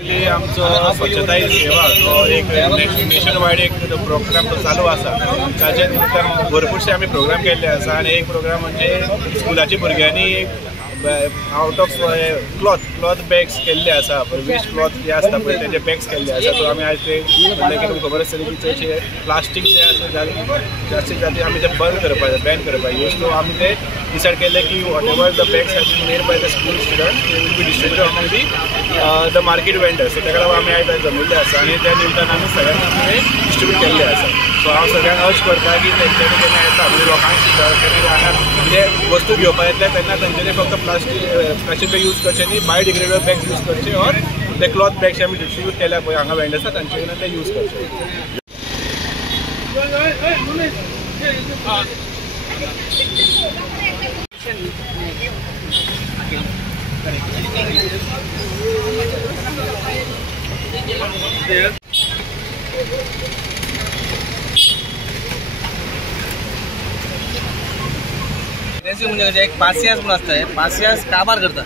आमचो स्वच्छता ही सेवा तो एक नेशन वायड एक प्रोग्राम तो चालू आसा। ताचे निमित्तान भरपूरशे आमी प्रोग्राम केल्ले आसा आनी एक प्रोग्राम म्हणजे स्कुलाची भुरग्यांनी आउट ऑफ क्लॉथ बॅग्स केल्ले आसा। वेस्ट क्लॉथ जे आसता पळय तेजे बॅग्स केल्ले आसा। सो आमी आयज ते तुमकां खबर आसतली की चडशे प्लास्टीक जे आसा जास्तीत जास्त आमी ते बॅन करपाक यूज सो आमी ते डिसायड केले की whatever the bags have been made by the school student they will be distributed among the market vendors. So ताका लागून आमी आयज जमिल्ले आसा आनी त्या निमित्तान आमी सगळ्यांक आमी डिस्ट्रिब्यूट केल्ले आसा। सो हांव सगळ्यांक अर्ज करता की तेंच्यांनी जेन्ना येता म्हणजे लोकांक सुद्दां केन्ना हांगा कितें वस्तू घेवपाक येतले तेन्ना तेंच्यांनी फक्त प्लास्टीक बॅग यूज करचे न्ही, बायोडिग्रेडेबल बॅग्स यूज करचे और ते क्लॉथ बॅग्स आमी डिस्ट्रिब्यूट केल्या पळय हांगा वेंडर्स आसा तांचे कडल्यान ते यूज करचे। म्हणजे एक पासियास म्हणून असतं, पासियास काबार करता।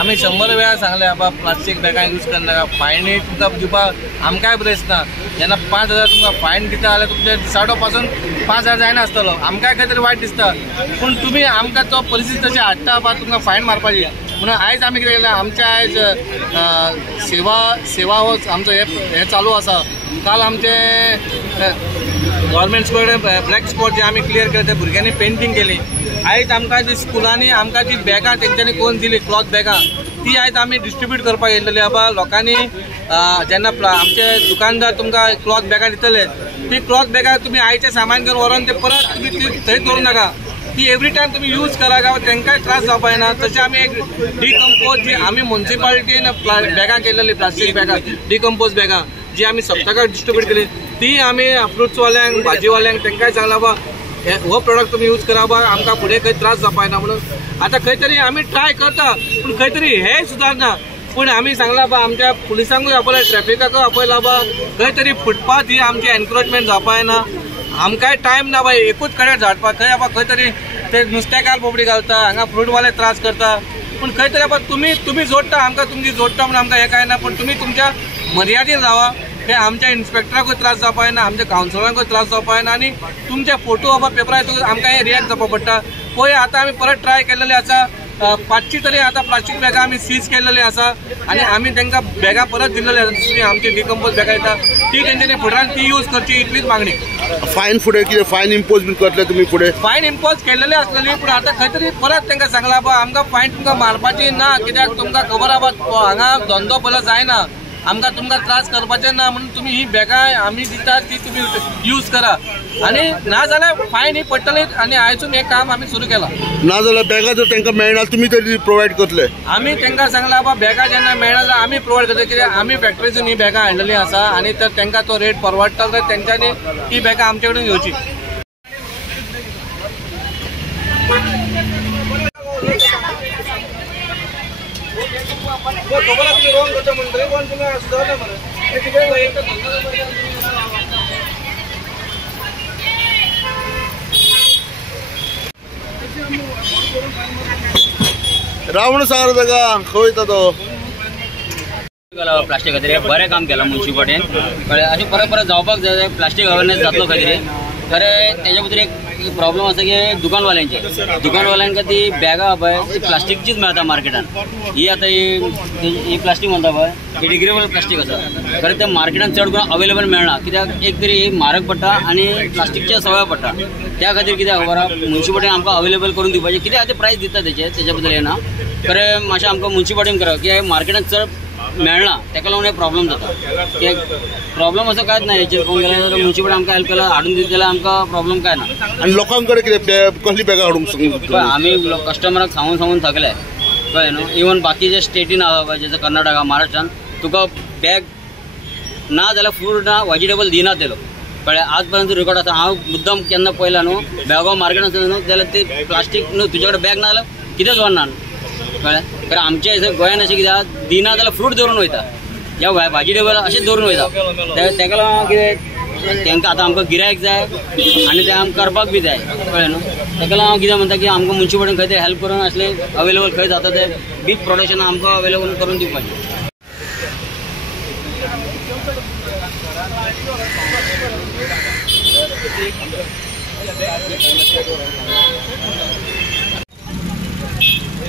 आम्ही 100 वेळा सांगले बाबा प्लास्टीक बॅगां यूज करनाका, फायनी तुमकां दिवपाक आमकांय बरेच ना। जेन्ना 5000 तुमकां फायन दिता जाल्यार तुमच्या दिसावडो पासून 5000 जायना आसतलो, आमकांय खंय तरी वायट दिसता। पूण तुमी आमकां तो परिस्थिती तशी हाडटा बा तुमकां फायन मारपाची म्हणून आयज आमी कितें केलें, आमच्या आयज सेवा हो आमचो हे चालू आसा। काल आमचे गव्हर्मेंट स्कूल ब्लॅक स्पॉट जे आमी क्लियर केले ते भुरग्यांनी पेंटिंग केली। आयज आमकां जी स्कुलांनी आमकां जी बॅगां तेंच्यांनी कोण दिली क्लॉथ बॅगां ती आयज आमी डिस्ट्रिब्यूट करपाक येयलेली आबा। लोकांनी जेन्ना आमचे दुकानदार तुमकां क्लॉथ बॅगां दितले ती क्लॉथ बॅगां तुमी आयचे सामान घेवन व्हरोन ते परत तुमी ती थंय दवरूं नाका, ती एवरी टायम तुमी यूज करा गांव तांकांय त्रास जावपाक येना। तशें आमी एक डिकम्पोज जी आमी म्युनिसिपालिटीन बॅगां केलेली प्लास्टीक बॅगां डिकम्पोज बॅगां जी आमी सप्तकाक डिस्ट्रिब्यूट केली ती आमी फ्रुट्सवाल्यांक भाजीवाल्यांक तांकांय सांगला बा हो प्रोडक्ट तुम्ही यूज करा बा आमकां फुडें खंय त्रास जावपाक ना म्हणून। आतां खंय तरी आमी ट्राय करता पूण खंय तरी हेय सुदारना। पूण आमी सांगला बा आमच्या पुलिसांकूय आपयला, ट्रॅफिकाकूय आपयला बा खंय तरी फुटपाथ ही आमची एनक्रोचमेंट जावपाक येना। आमकांय टायम ना बा एकूच कडेन झाडपाक, खंय बाबा खंय तरी ते नुस्तेकार बोबडी घालता, हांगा फ्रूटवाले त्रास करता। पूण खंय तरी बाबा तुमी जोडटा आमकां, तुमची जोडटा म्हणून आमकां हें काय ना, पूण तुमी तुमच्या मर्यादेन रावा। हे आमच्या इन्स्पेक्टराकूय त्रास जावपाक येना, आमच्या कावन्सिलरांकूय त्रास जावपाक येना आनी तुमचे फोटो बाबा पेपरार येतकच आमकां हे रिएक्ट जावपाक पडटा। पळय आतां आमी परत ट्राय केलेले आसा, 500 तरी आतां प्लास्टीक बॅगां आमी सीज केलेली आसा आनी आमी तांकां बॅगां परत दिलेली आसा। दुसरी आमची डिकम्पोज बॅगां येता ती तेंच्यांनी फुडारान ती यूज करची इतलीच मागणी। फायन फुडें कितें फायन इम्पोज बीन करतले तुमी फुडें? फायन इम्पोज केलेली आसलेली पूण आतां खंय तरी परत तांकां सांगला बा आमकां फायन तुमकां मारपाची ना, कित्याक तुमकां खबर आहा बा हांगा धंदो पयलो जायना, आमकां तुमकां त्रास करपाचें ना म्हणून तुमी ही बॅगां आमी दिता ती तुमी यूज करा आनी ना जाल्यार फायन ही पडटली। आनी आयसून हें काम आमी सुरू केलां। ना जाल्यार बॅगां जर तांकां मेळना तुमी तरी प्रोवायड करतले? आमी तांकां सांगला बा बॅगां जेन्ना मेळना जाल्यार आमी प्रोवायड करतले, कित्याक आमी फॅक्टरीसून ही बॅगां हाडलेली आसा आनी तर तांकां तो रेट परवडटा तर तेंच्यांनी ही बॅगां आमचे कडेन घेवची। रावण सागर जागा खंय वयता तो? प्लास्टीक खातीर बरें काम केलां म्युनिसिपालिटीन, कळ्ळें। अशें परत परत जावपाक जाय, प्लास्टीक अवेअरनेस जातलो खंय तरी। खरें तेच्या भितर एक प्रॉब्लम आसा की दुकानवाल्यांक ती बॅगां पळय ती प्लास्टीकचीच मेळटा मार्केटान। ही आतां ही प्लास्टीक म्हणटा पळय ही डिग्रेडेबल प्लास्टीक आसा, खरें ते मार्केटान चड करून अवेलेबल मेळना, कित्याक एक तरी म्हारग पडटा आनी प्लास्टीकचे सवय पडटा। त्या खातीर कित्याक खबर आहा म्युनिसिपालिटीन आमकां अवेलेबल करून दिवपाचें, कित्याक आतां प्रायस दिता तेच्या बद्दल येना। खरें मातशें आमकां म्युनिसिपालिटीन करप कित्याक मार्केटान चड मेळना ताका लागून हे प्रॉब्लम जाता। प्रॉब्लम असो कांयच ना, हेचेर पळोवंक गेल्यार जर म्युनिसिपालिटी आमकां हेल्प केल्यार हाडून दिली जाल्यार आमकां प्रॉब्लम काय ना। आनी लोकां कडेन कितें कसली बॅगां हाडूंक सांगता? आमी कस्टमराक सांगून थकले, कळ्ळें न्हू। इवन बाकीचे स्टेटीन आसा पळय जसं कर्नाटका, महाराष्ट्रान तुका बॅग ना जाल्यार फ्रूट ना व्हेजिटेबल दिनात ते लोक, कळ्ळें। आज पर्यंत रेकॉर्ड आसा। हांव मुद्दम केन्ना पळयला न्हू बॅगो मार्केटान आसता न्हू जाल्यार ते प्लास्टीक न्हू तुजे कडेन बॅग ना जाल्यार कितेंच व्हरना, कळ्ळें। कारण आमच्या गोंयान अशें कित्याक दिना जाल्यार फ्रूट दवरून वयता या व्हेजिटेबल अशेंच दवरून वयता। ताका लागून कितें तांकां आतां आमकां गिरायक जाय आनी ते आमकां करपाक बी जाय, कळ्ळें न्हू। ताका लागून हांव कितें म्हणटा की आमकां म्युनिसिपालिटीन खंय ते हेल्प करून असले अवेलेबल खंय जाता ते बीग प्रोडक्शन आमकां अवेलेबल करून दिवपाचें।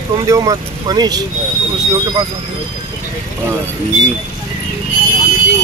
तुम देव मत मनीष उस के पास